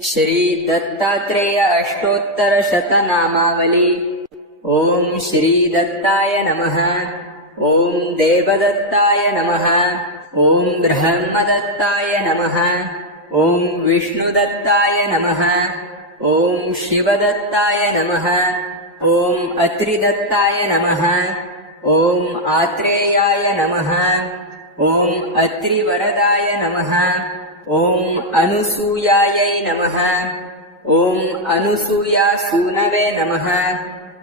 श्री दत्तात्रेय अष्टोत्तर शतनामावली। ओम श्री दत्ताय नमः। ओम देवदत्ताय नमः। ओम ब्रह्मदत्ताय नमः। ओम विष्णुदत्ताय नमः। ओम शिवदत्ताय नमः। ओम अत्रिदत्ताय नमः। ओम आत्रेयाय नमः। ओम अत्रिवरदाय नमः। ओम अनुसूयायै नमः। ओम अनुसूयासूनवे नमः।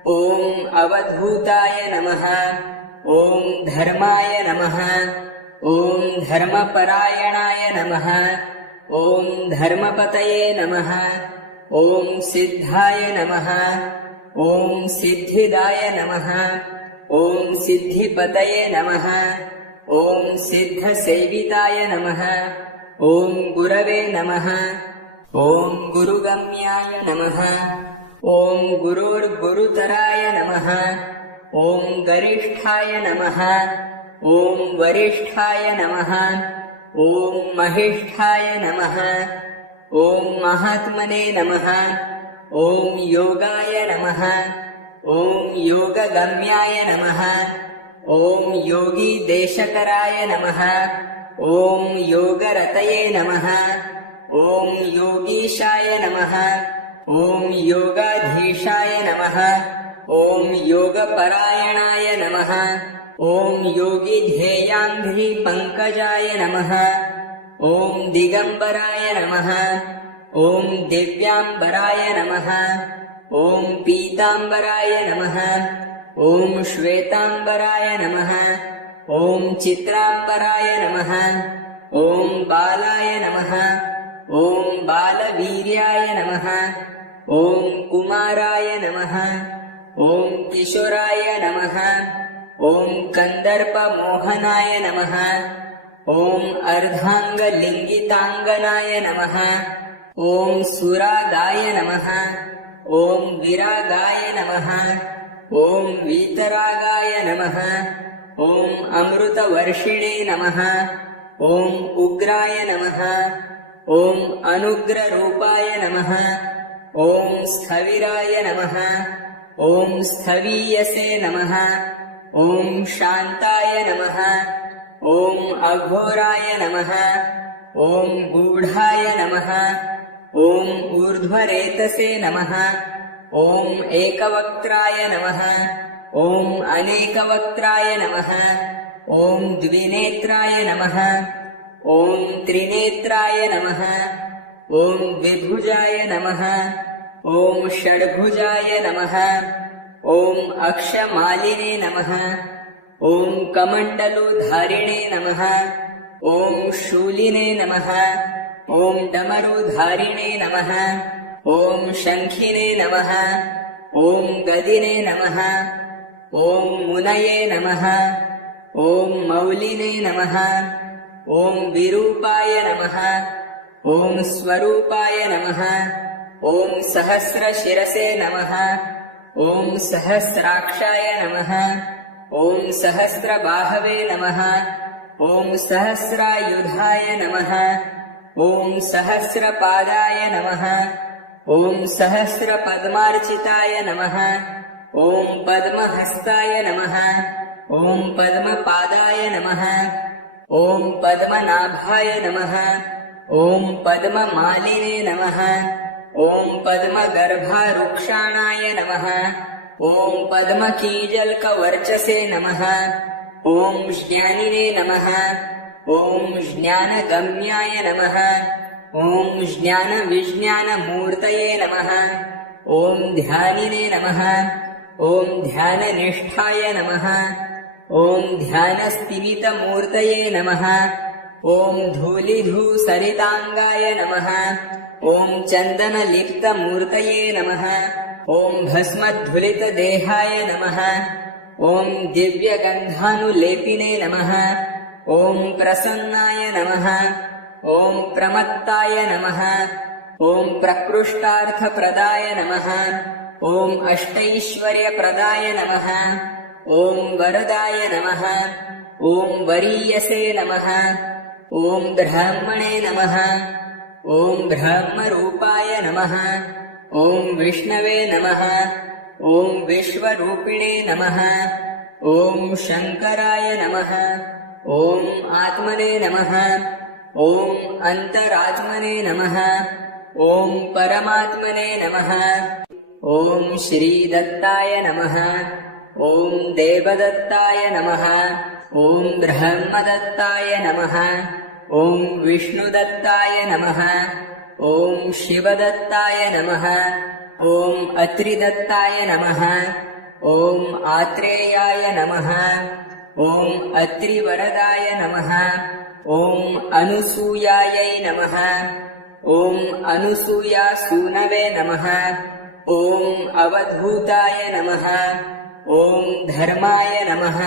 ओम अवधूताय नमः। ओम धर्माय नमः। ओम धर्मपरायणाय नमः। ओम धर्मपतये नमः। ओम सिद्धाय नमः। ओम सिद्धिदाय नमः। ओम सिद्धिपतये नमः। ओम सिद्धसेविताय नमः। ओम गुरवे नमः। ओम गुरुगम्याय नमः। ओम गुरुर्गुरुतराय नमः। ओम गरिष्ठाय नमः। ओम वरिष्ठाय नमः। ओम महिष्ठाय नमः। ओम महात्मने नमः। ओम योगाय नमः। ओम योगगम्याय नमः। ओम योगी देशकराय नमः। ओम योगरतये नमः। ओम योगीशाय नमः। ओम योगाधीशाय नमः। ओम योगपरायणाय नमः। ओम योगिध्येयाङ्घ्रि पंकजाय नमः। ओम दिगंबराय नमः। ओम दिव्यांबराय नमः। ओम पीतांबराय नमः। ओम श्वेतांबराय नमः। ओम चित्रांबराय नमः। ओम बालाय नमः। ओम बालवीर्याय नमः। ओम कुमाराय नमः। ओम किशोराय नमः। ओम कंदर्पमोहनाय नमः। ओम अर्धांगलिंगितांगनाय नमः। ओम सुरागाय नमः। ओम विरागाय नमः। ओम वीतरागाय नमः। ओम अमृतवर्षिणे नमः। ओम उग्राय नमः। ओम अनुग्ररूपाय नमः। ओम स्थविराय नमः। ओम स्थवीयसे नमः। ओम शान्ताय नमः। ओम अघोराय नमः। ओम गूढाय नमः। ओम ऊर्ध्वरेतसे नमः। ओम एकवक्त्राय नमः। ओम अनेकवक्त्राय नमः। ओम द्विनेत्राय नमः। ओम त्रिनेत्राय नमः। ओम द्विभुजाय नमः। ओम षड्भुजाय नमः। ओम अक्षमालिने नमः। ओम कमण्डलुधारिणे नमः। ओम शूलिने नमः। ओम डमरुधारिणे नमः। ओम शङ्खिने नमः। ओम गदिने नमः। ओम मुनये नमः। ओम मौलिने नमः। ओम विरूपाय नमः। ओम स्वरूपाय नमः। ओम सहस्रशिरसे नमः। ओम सहस्राक्षाय नमः। ओम सहस्रबाहवे नमः। ओम सहस्रायुधाय नमः। ओम सहस्रपादाय नमः। ओम सहस्रपद्मार्चिताय नमः। ओम पद्महस्ताय नमः। ओम पद्मपादाय नमः। ओम पद्मनाभाय नमः। ओम पद्ममालिने नमः। ओम पद्मगर्भारुक्षाणाय नमः। ओम पद्मकीजल्कवर्चसे नमः। ओम ज्ञानिने नमः। ओम ज्ञानगम्याय नमः। ओम ज्ञानविज्ञानमूर्तये नमः। ओम ध्यानिने नमः। ओम ध्याननिष्ठाय नमः। ओम ध्यानस्तिमितमूर्तये नमः। ओम धूलिधूसरितांगाय नमः। ओम चन्दनलिप्तमूर्तये नमः। ओम भस्मधुलितदेहाय नमः। ओम दिव्यगन्धानुलेपिने नमः। ओम प्रसन्नाय नमः। ओम प्रमत्ताय नमः। ओम प्रकृष्टार्थप्रदाय नमः। ओम अष्टैश्वर्यप्रदाय नमः। ओम वरदाय नमः। ओम वरीयसे नमः। ओम ब्राह्मणे नमः। ॐ ब्रह्मरूपाय नमः ॐ विष्णवे नमः ॐ विश्वरूपिणे नमः ॐ शङ्कराय नमः ॐ आत्मने नमः ॐ अन्तरात्मने नमः ॐ परमात्मने नमः ॐ श्रीदत्ताय नमः ॐ देवदत्ताय नमः ॐ ब्रह्मदत्ताय नमः ॐ विष्णुदत्ताय नमः ॐ शिवदत्ताय नमः ॐ अत्रिदत्ताय नमः ॐ आत्रेयाय नमः ॐ अत्रिवरदाय नमः ॐ अनुसूयायै नमः ॐ अनुसूयासूनवे नमः ॐ अवधूताय नमः ॐ धर्माय नमः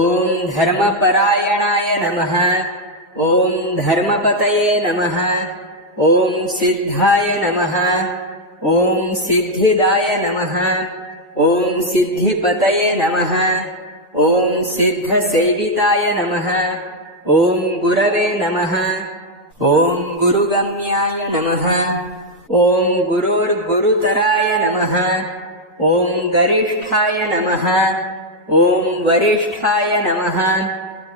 ॐ धर्मपरायणाय नमः ॐ धर्मपतये नमः ॐ सिद्धाय नमः ॐ सिद्धिदाय नमः ॐ सिद्धिपतये नमः ॐ सिद्धसेविताय नमः ॐ गुरवे नमः ॐ गुरुगम्याय नमः ॐ गुरुर्गुरुतराय नमः ॐ गरिष्ठाय नमः ॐ वरिष्ठाय नमः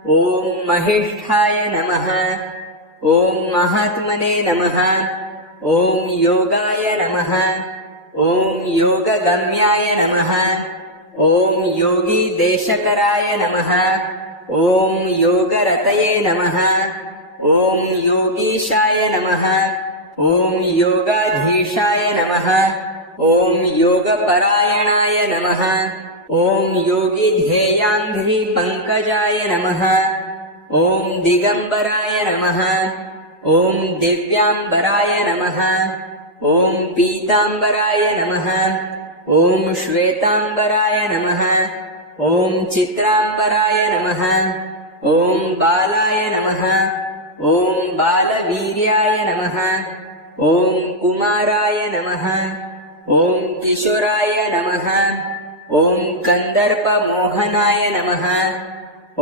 ॐ महिष्ठाय नमः ॐ महात्मने नमः ॐ योगाय नमः ॐ योगगम्याय नमः ॐ योगीदेशकराय नमः ॐ योगरतये नमः ॐ योगीशाय नमः ॐ योगाधीशाय नमः ॐ योगपरायणाय नमः ॐ योगिध्येयाङ्घ्रिपङ्कजाय नमः ॐ दिगम्बराय नमः ॐ दिव्याम्बराय नमः ॐ पीताम्बराय नमः ॐ श्वेताम्बराय नमः ॐ चित्राम्बराय नमः ॐ बालाय नमः ॐ बालवीर्याय नमः ॐ कुमाराय नमः ॐ किशोराय नमः ॐ कन्दर्पमोहनाय नमः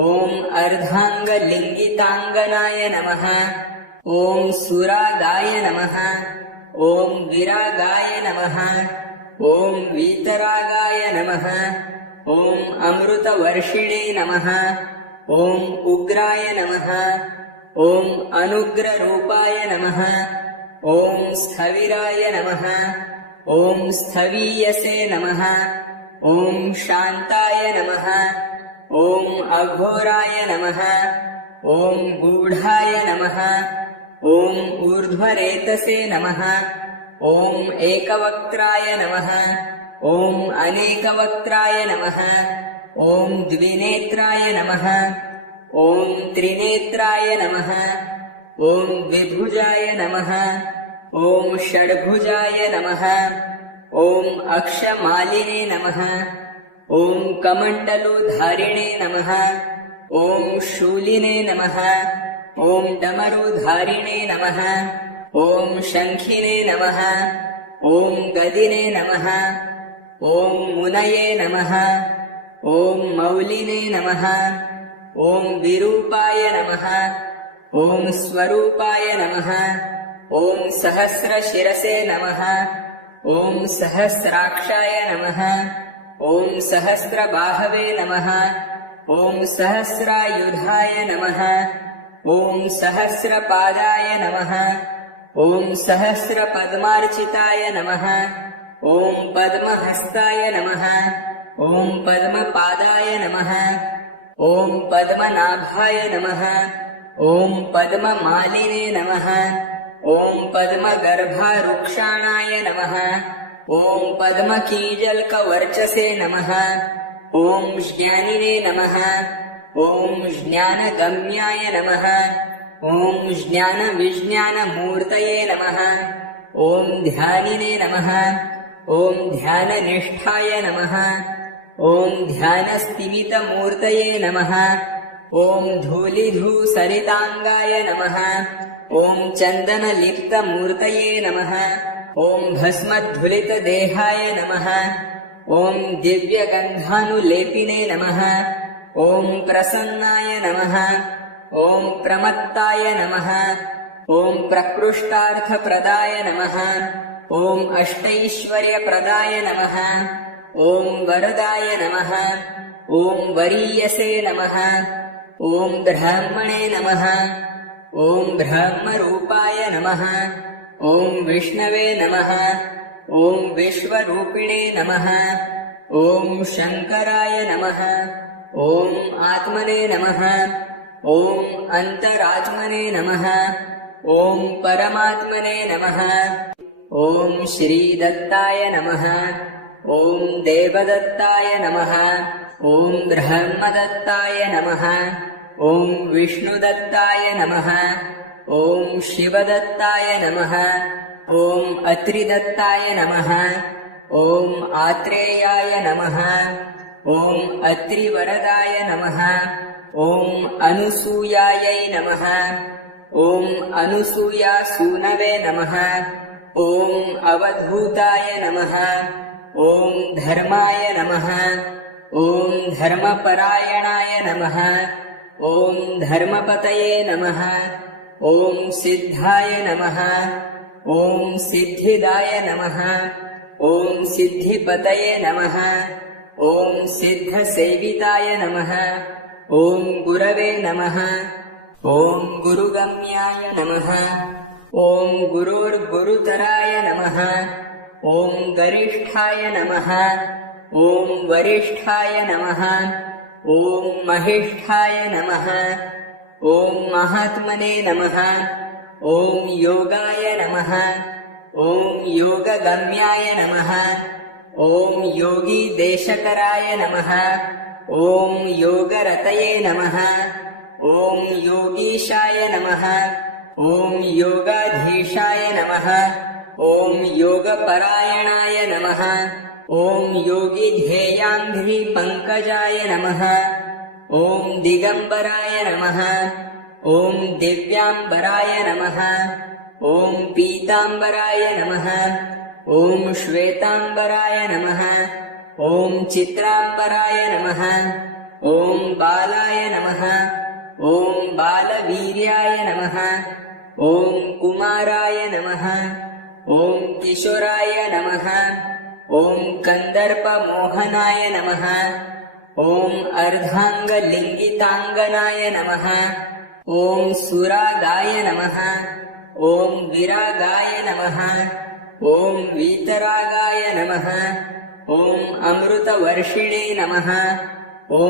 ॐ अर्धाङ्गलिङ्गिताङ्गनाय नमः ॐ सुरागाय नमः ॐ विरागाय नमः ॐ वीतरागाय नमः ॐ अमृतवर्षिणे नमः ॐ उग्राय नमः ॐ अनुग्ररूपाय नमः ॐ स्थविराय नमः ॐ स्थवीयसे नमः ॐ शान्ताय नमः ॐ अघोराय नमः ॐ गूढाय नमः ॐ ऊर्ध्वरेतसे नमः ॐ एकवक्त्राय नमः ॐ अनेकवक्त्राय नमः ॐ द्विनेत्राय नमः ॐ त्रिनेत्राय नमः ॐ द्विभुजाय नमः ॐ षड्भुजाय नमः ॐ अक्षमालिने नमः ॐ कमण्डलुधारिणे नमः ॐ शूलिने नमः ॐ डमरुधारिणे नमः ॐ शङ्खिने नमः ॐ गदिने नमः ॐ मुनये नमः ॐ मौलिने नमः ॐ विरूपाय नमः ॐ स्वरूपाय नमः ॐ सहस्रशिरसे नमः ॐ सहस्राक्षाय नमः ॐ सहस्रबाहवे नमः ॐ सहस्रायुधाय नमः ॐ सहस्रपादाय नमः ॐ सहस्रपद्मार्चिताय नमः ॐ पद्महस्ताय नमः ॐ पद्मपादाय नमः ॐ पद्मनाभाय नमः ॐ पद्ममालिने नमः ॐ पद्मगर्भारुक्षाणाय नमः ॐ पद्मकीजल्कवर्चसे नमः ॐ ज्ञानिने नमः ॐ ज्ञानगम्याय नमः ॐ ज्ञानविज्ञानमूर्तये नमः ॐ ध्यानिने नमः ॐ ध्याननिष्ठाय नमः ॐ ध्यानस्तिमितमूर्तये नमः ॐ धूलिधूसरिताङ्गाय नमः ॐ चन्दनलिप्तमूर्तये नमः ॐ भस्मधुलितदेहाय नमः ॐ दिव्यगन्धानुलेपिने नमः ॐ प्रसन्नाय नमः ॐ प्रमत्ताय नमः ॐ प्रकृष्टार्थप्रदाय नमः। ॐ अष्टैश्वर्यप्रदाय नमः। ॐ वरदाय नमः। ॐ वरीयसे नमः। ॐ ब्रह्मणे नमः। ॐ ब्रह्मरूपाय नमः। ॐ विष्णवे नमः। ॐ विश्वरूपिणे नमः। ॐ शङ्कराय नमः। ॐ आत्मने नमः। ॐ अन्तरात्मने नमः। ॐ परमात्मने नमः। ॐ श्रीदत्ताय नमः। ॐ देवदत्ताय नमः। ॐ ब्रह्मदत्ताय नमः। ॐ विष्णुदत्ताय नमः। ॐ शिवदत्ताय नमः। ॐ अत्रिदत्ताय नमः। ॐ आत्रेयाय नमः। ॐ अत्रिवरदाय नमः। ॐ अनुसूयायै नमः। ॐ अनुसूयासूनवे नमः। ॐ अवधूताय नमः। ॐ धर्माय नमः। ॐ धर्मपरायणाय नमः। ॐ धर्मपतये नमः। ॐ सिद्धाय नमः। ॐ सिद्धिदाय नमः। ॐ सिद्धिपतये नमः। ॐ सिद्धसेविताय नमः। ॐ गुरवे नमः। ॐ गुरुगम्याय नमः। ॐ गुरोर्गुरुतराय नमः। ॐ गरिष्ठाय नमः। ॐ वरिष्ठाय नमः। ॐ महिष्ठाय नमः। ॐ महात्मने नमः। ॐ योगाय नमः। ॐ योगगम्याय नमः। ॐ योगीदेशकराय नमः। ॐ योगरतये नमः। ॐ योगीशाय नमः। ॐ योगाधीशाय नमः। ॐ योगपरायणाय नमः। ॐ योगिध्येयाङ्घ्रिपङ्कजाय नमः। ॐ दिगम्बराय नमः। ॐ दिव्याम्बराय नमः। ॐ पीताम्बराय नमः। ॐ श्वेताम्बराय नमः। ॐ चित्राम्बराय नमः। ॐ बालाय नमः। ॐ बालवीर्याय नमः। ॐ कुमाराय नमः। ॐ किशोराय नमः। ॐ कन्दर्पमोहनाय नमः। ॐ अर्धाङ्गलिङ्गिताङ्गनाय नमः। ॐ सुरागाय नमः। ॐ विरागाय नमः। ॐ वीतरागाय नमः। ॐ अमृतवर्षिणे नमः। ॐ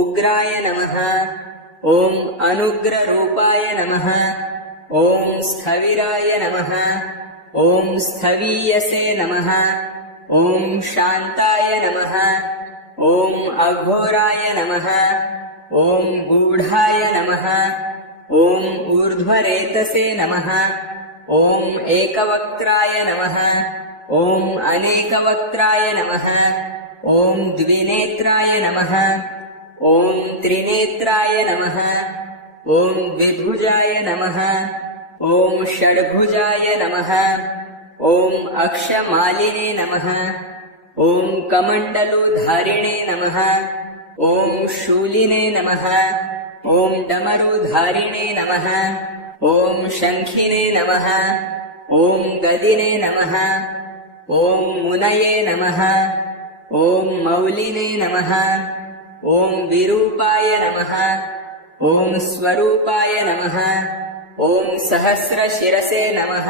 उग्राय नमः। ॐ अनुग्ररूपाय नमः। ॐ स्थविराय नमः। ॐ स्थवीयसे नमः। ॐ शान्ताय नमः। ॐ अघोराय नमः। ॐ गूढाय नमः। ॐ ऊर्ध्वरेतसे नमः। ॐ एकवक्त्राय नमः। ॐ अनेकवक्त्राय नमः। ॐ द्विनेत्राय नमः। ॐ त्रिनेत्राय नमः। ॐ द्विभुजाय नमः। ॐ षड्भुजाय नमः। ॐ अक्षमालिने नमः। ॐ कमण्डलुधारिणे नमः। ॐ शूलिने नमः। ॐ डमरुधारिणे नमः। ॐ शङ्खिने नमः। ॐ गदिने नमः। ॐ मुनये नमः। ॐ मौलिने नमः। ॐ विरूपाय नमः। ॐ स्वरूपाय नमः। ॐ सहस्रशिरसे नमः।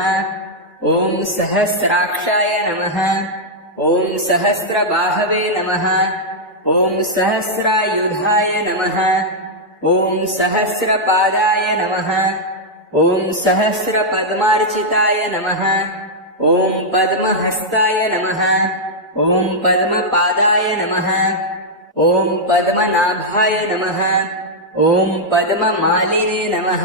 ॐ सहस्राक्षाय नमः। ॐ सहस्रबाहवे नमः। ॐ सहस्रायुधाय नमः। ॐ सहस्रपादाय नमः। ॐ सहस्रपद्मार्चिताय नमः। ॐ पद्महस्ताय नमः। ॐ पद्मपादाय नमः। ॐ पद्मनाभाय नमः। ॐ पद्ममालिने नमः।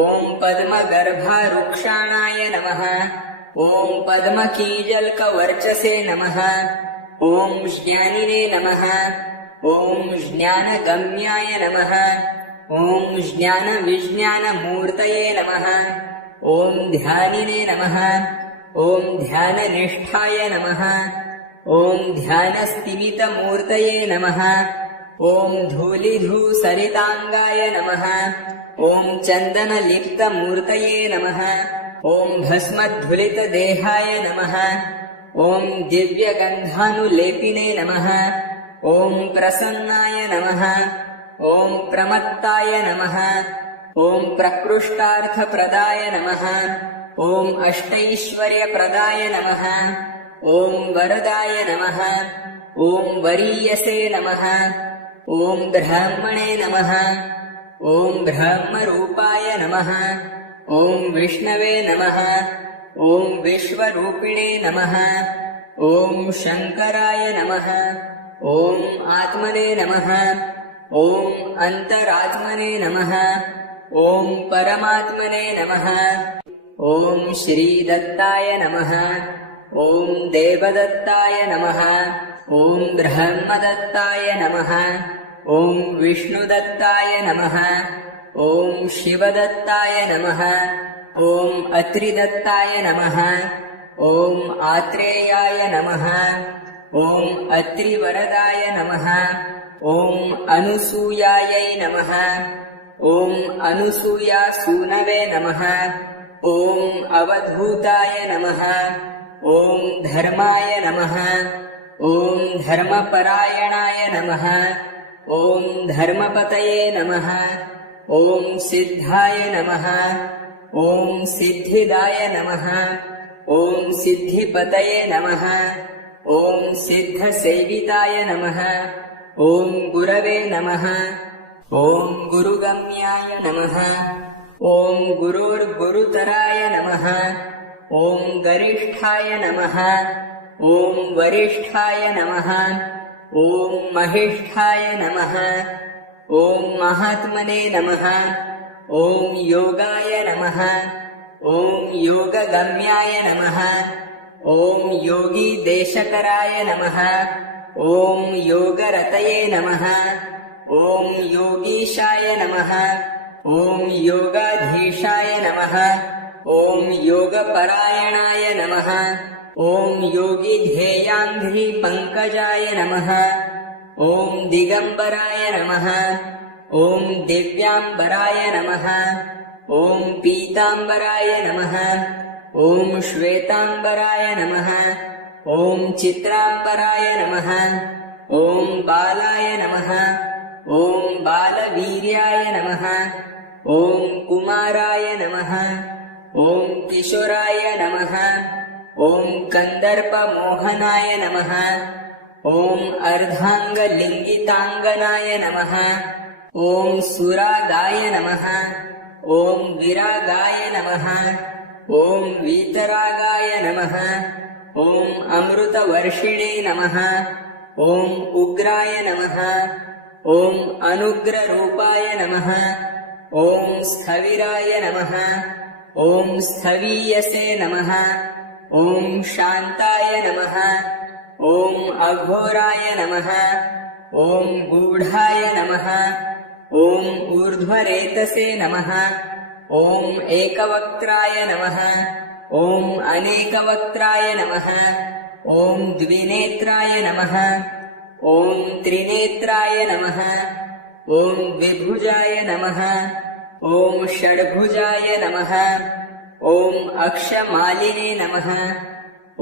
ॐ पद्मगर्भारुक्षाणाय नमः। ॐ पद्मकीजल्कवर्चसे नमः। ॐ ज्ञानिने नमः। ॐ ज्ञानगम्याय नमः। ॐ ज्ञानविज्ञानमूर्तये नमः। ॐ ध्यानिने नमः। ॐ ध्याननिष्ठाय नमः। ॐ ध्यानस्तिमितमूर्तये नमः। ॐ धूलिधूसरिताङ्गाय नमः। ॐ चन्दनलिप्तमूर्तये नमः ॐ भस्मधुलितदेहाय नमः ॐ दिव्यगन्धानुलेपिने नमः ॐ प्रसन्नाय नमः ॐ प्रमत्ताय नमः ॐ प्रकृष्टार्थप्रदाय नमः ॐ अष्टैश्वर्यप्रदाय नमः ॐ वरदाय नमः ॐ वरीयसे नमः ॐ ब्राह्मणे नमः ॐ ब्रह्मरूपाय नमः ॐ विष्णवे नमः ॐ विश्वरूपिणे नमः ॐ शङ्कराय नमः ॐ आत्मने नमः ॐ अन्तरात्मने नमः ॐ परमात्मने नमः ॐ श्रीदत्ताय नमः ॐ देवदत्ताय नमः ॐ ब्रह्मदत्ताय नमः ॐ विष्णुदत्ताय नमः ॐ शिवदत्ताय नमः ॐ अत्रिदत्ताय नमः ॐ आत्रेयाय नमः ॐ अत्रिवरदाय नमः ॐ अनुसूयायै नमः ॐ अनुसूयासूनवे नमः ॐ अवधूताय नमः ॐ धर्माय नमः ॐ धर्मपरायणाय नमः ॐ धर्मपतये नमः ॐ सिद्धाय नमः ॐ सिद्धिदाय नमः ॐ सिद्धिपतये नमः ॐ सिद्धसेविताय नमः ॐ गुरवे नमः ॐ गुरुगम्याय नमः ॐ गुरोर्गुरुतराय नमः ॐ गरिष्ठाय नमः ॐ वरिष्ठाय नमः ॐ महिष्ठाय नमः ॐ महात्मने नमः ॐ योगाय नमः ॐ योगगम्याय नमः ॐ योगीदेशकराय नमः ॐ योगरतये नमः ॐ योगीशाय नमः ॐ योगाधीशाय नमः ॐ योगपरायणाय नमः ॐ योगिध्येयाङ्घ्रिपङ्कजाय नमः ॐ दिगम्बराय नमः ॐ दिव्याम्बराय नमः ॐ पीताम्बराय नमः ॐ श्वेताम्बराय नमः ॐ चित्राम्बराय नमः ॐ बालाय नमः ॐ बालवीर्याय नमः ॐ कुमाराय नमः ॐ किशोराय नमः ॐ कन्दर्पमोहनाय नमः ॐ अर्धाङ्गलिङ्गिताङ्गनाय नमः ॐ सुरागाय नमः ॐ विरागाय नमः ॐ वीतरागाय नमः ॐ अमृतवर्षिणे नमः ॐ उग्राय नमः ॐ अनुग्ररूपाय नमः ॐ स्थविराय नमः ॐ स्थवीयसे नमः ॐ शान्ताय नमः ॐ अघोराय नमः ॐ गूढाय नमः ॐ ऊर्ध्वरेतसे नमः ॐ एकवक्त्राय नमः ॐ अनेकवक्त्राय नमः ॐ द्विनेत्राय नमः ॐ त्रिनेत्राय नमः ॐ द्विभुजाय नमः ॐ षड्भुजाय नमः ॐ अक्षमालिने नमः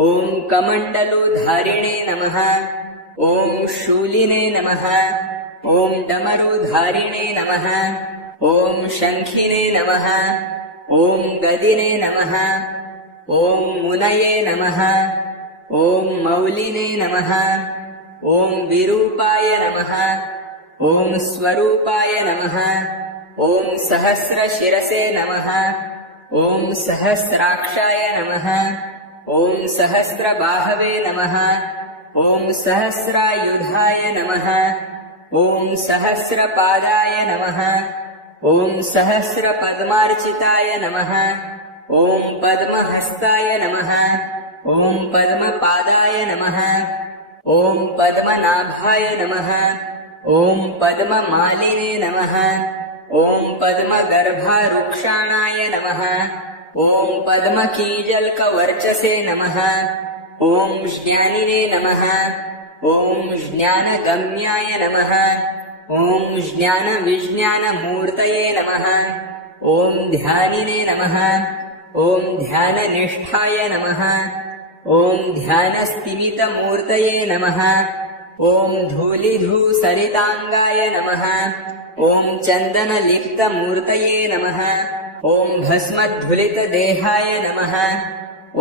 ॐ कमण्डलुधारिणे नमः ॐ शूलिने नमः ॐ डमरुधारिणे नमः ॐ शङ्खिने नमः ॐ गदिने नमः ॐ मुनये नमः ॐ मौलिने नमः ॐ विरूपाय नमः ॐ स्वरूपाय नमः ॐ सहस्रशिरसे नमः ॐ सहस्राक्षाय नमः ॐ सहस्रबाहवे नमः ॐ सहस्रायुधाय नमः ॐ सहस्रपादाय नमः ॐ सहस्रपद्मार्चिताय नमः ॐ पद्महस्ताय नमः ॐ पद्मपादाय नमः ॐ पद्मनाभाय नमः ॐ पद्ममालिने नमः ॐ पद्मगर्भारुक्षाणाय नमः ॐ पद्मकीजल्कवर्चसे नमः ॐ ज्ञानिने नमः ॐ ज्ञानगम्याय नमः ॐ ज्ञानविज्ञानमूर्तये नमः ॐ ध्यानिने नमः ॐ ध्याननिष्ठाय नमः ॐ ध्यानस्तिमितमूर्तये नमः ॐ धूलिधूसरिताङ्गाय नमः ॐ चन्दनलिप्तमूर्तये नमः ॐ भस्मधुलितदेहाय नमः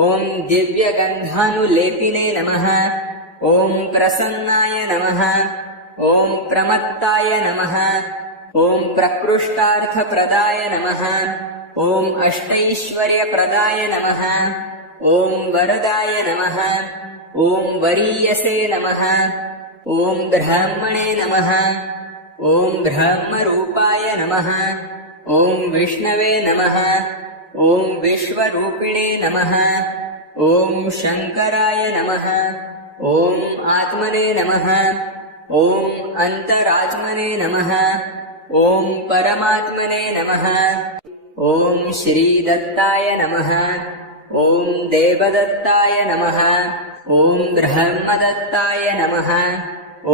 ॐ दिव्यगन्धानुलेपिने नमः ॐ प्रसन्नाय नमः ॐ प्रमत्ताय नमः ॐ प्रकृष्टार्थप्रदाय नमः ॐ अष्टैश्वर्यप्रदाय नमः ॐ वरदाय नमः ॐ वरीयसे नमः ॐ ब्राह्मणे नमः ॐ ब्रह्मरूपाय नमः ॐ विष्णवे नमः ॐ विश्वरूपिणे नमः ॐ शङ्कराय नमः ॐ आत्मने नमः ॐ अन्तरात्मने नमः ॐ परमात्मने नमः ॐ श्रीदत्ताय नमः ॐ देवदत्ताय नमः ॐ ब्रह्मदत्ताय नमः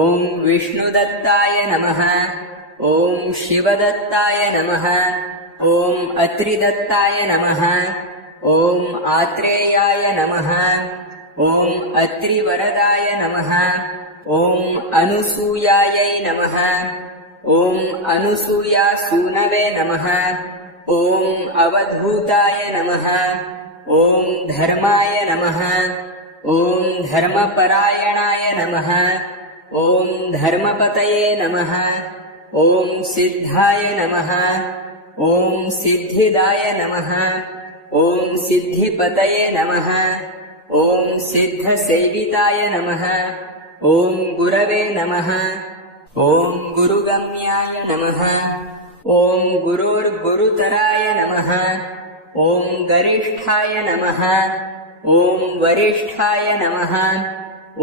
ॐ विष्णुदत्ताय नमः ॐ शिवदत्ताय नमः ॐ अत्रिदत्ताय नमः ॐ आत्रेयाय नमः ॐ अत्रिवरदाय नमः ॐ अनुसूयायै नमः ॐ अनुसूयासूनवे नमः ॐ अवधूताय नमः ॐ धर्माय नमः ॐ धर्मपरायणाय नमः ॐ धर्मपतये नमः ॐ सिद्धाय नमः ॐ सिद्धिदाय नमः ॐ सिद्धिपतये नमः ॐ सिद्धसेविताय नमः ॐ गुरवे नमः ॐ गुरुगम्याय नमः ॐ गुरोर्गुरुतराय नमः ॐ गरिष्ठाय नमः ॐ वरिष्ठाय नमः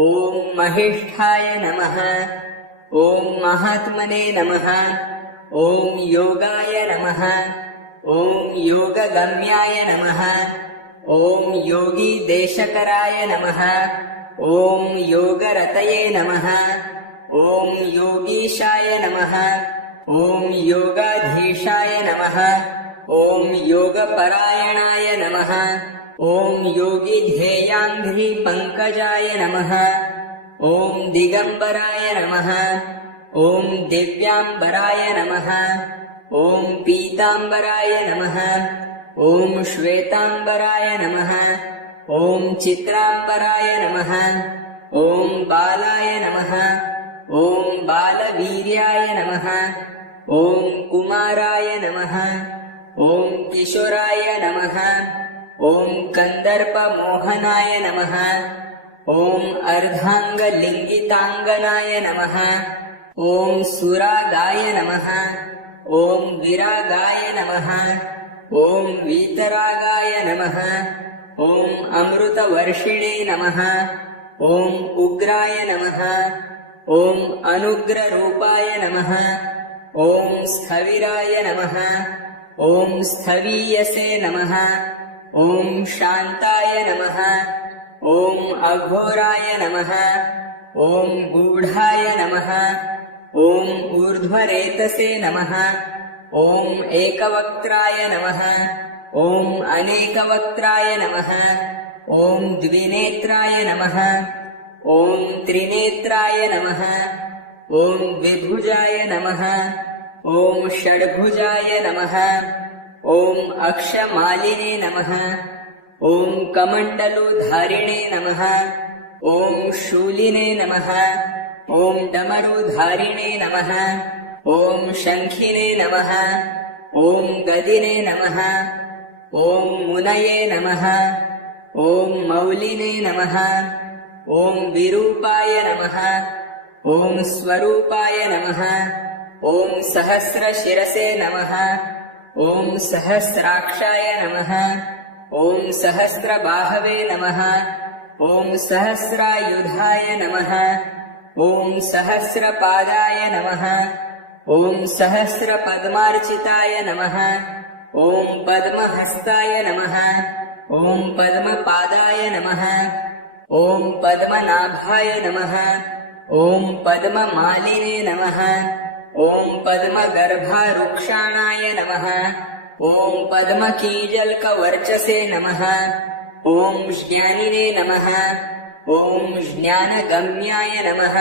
ॐ महिष्ठाय नमः ॐ महात्मने नमः ॐ योगाय नमः ॐ योगगम्याय नमः ॐ योगीदेशकराय नमः ॐ योगरतये नमः ॐ योगीशाय नमः ॐ योगाधीशाय नमः ॐ योगपरायणाय नमः ॐ योगिध्येयाङ्घ्रिपङ्कजाय नमः ॐ दिगम्बराय नमः ॐ दिव्याम्बराय नमः ॐ पीताम्बराय नमः ॐ श्वेताम्बराय नमः ॐ चित्राम्बराय नमः ॐ बालाय नमः ॐ बालवीर्याय नमः ॐ कुमाराय नमः ॐ किशोराय नमः ॐ कन्दर्पमोहनाय नमः ॐ अर्धाङ्गलिङ्गिताङ्गनाय नमः ॐ सुरागाय नमः ॐ विरागाय नमः ॐ वीतरागाय नमः ॐ अमृतवर्षिणे नमः ॐ उग्राय नमः ॐ अनुग्ररूपाय नमः ॐ स्थविराय नमः ॐ स्थवीयसे नमः ॐ शान्ताय नमः ॐ अघोराय नमः ॐ गूढाय नमः ॐ ऊर्ध्वरेतसे नमः ॐ एकवक्त्राय नमः ॐ अनेकवक्त्राय नमः ॐ द्विनेत्राय नमः ॐ त्रिनेत्राय नमः ॐ द्विभुजाय नमः ॐ षड्भुजाय नमः ॐ अक्षमालिने नमः ॐ कमण्डलुधारिणे नमः ॐ शूलिने नमः ॐ डमरुधारिणे नमः ॐ शङ्खिने नमः ॐ गदिने नमः ॐ मुनये नमः ॐ मौलिने नमः ॐ विरूपाय नमः ॐ स्वरूपाय नमः ॐ सहस्रशिरसे नमः ॐ सहस्राक्षाय नमः ॐ सहस्रबाहवे नमः ॐ सहस्रायुधाय नमः ॐ सहस्रपादाय नमः ॐ सहस्रपद्मार्चिताय नमः ॐ पद्महस्ताय नमः ॐ पद्मपादाय नमः ॐ पद्मनाभाय नमः ॐ पद्ममालिने नमः ॐ पद्मगर्भारुक्षाणाय नमः ॐ पद्मकीजल्कवर्चसे नमः। ॐ ज्ञानिने नमः। ॐ ज्ञानगम्याय नमः।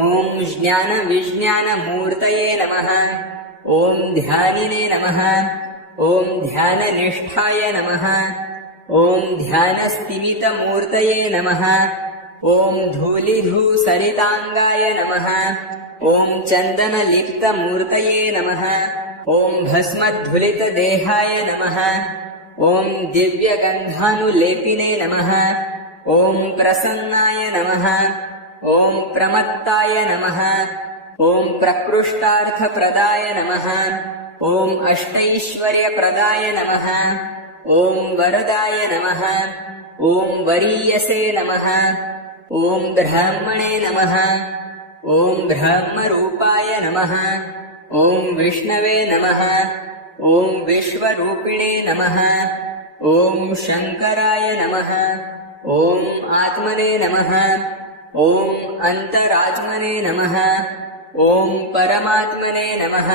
ॐ ज्ञानविज्ञानमूर्तये नमः। ॐ ध्यानिने नमः। ॐ ध्याननिष्ठाय नमः। ॐ ध्यानस्तिमितमूर्तये नमः। ॐ धूलिधूसरिताङ्गाय नमः। ॐ चन्दनलिप्तमूर्तये नमः। ॐ भस्मधुलितदेहाय नमः। ॐ दिव्यगन्धानुलेपिने नमः। ॐ प्रसन्नाय नमः। ॐ प्रमत्ताय नमः। ॐ प्रकृष्टार्थप्रदाय नमः। ॐ अष्टैश्वर्यप्रदाय नमः। ॐ वरदाय नमः। ॐ वरीयसे नमः। ॐ ब्राह्मणे नमः। ॐ ब्रह्मरूपाय नमः। ॐ विष्णवे नमः। ॐ विश्वरूपिणे नमः। ॐ शङ्कराय नमः। ॐ आत्मने नमः। ॐ अन्तरात्मने नमः। ॐ परमात्मने नमः।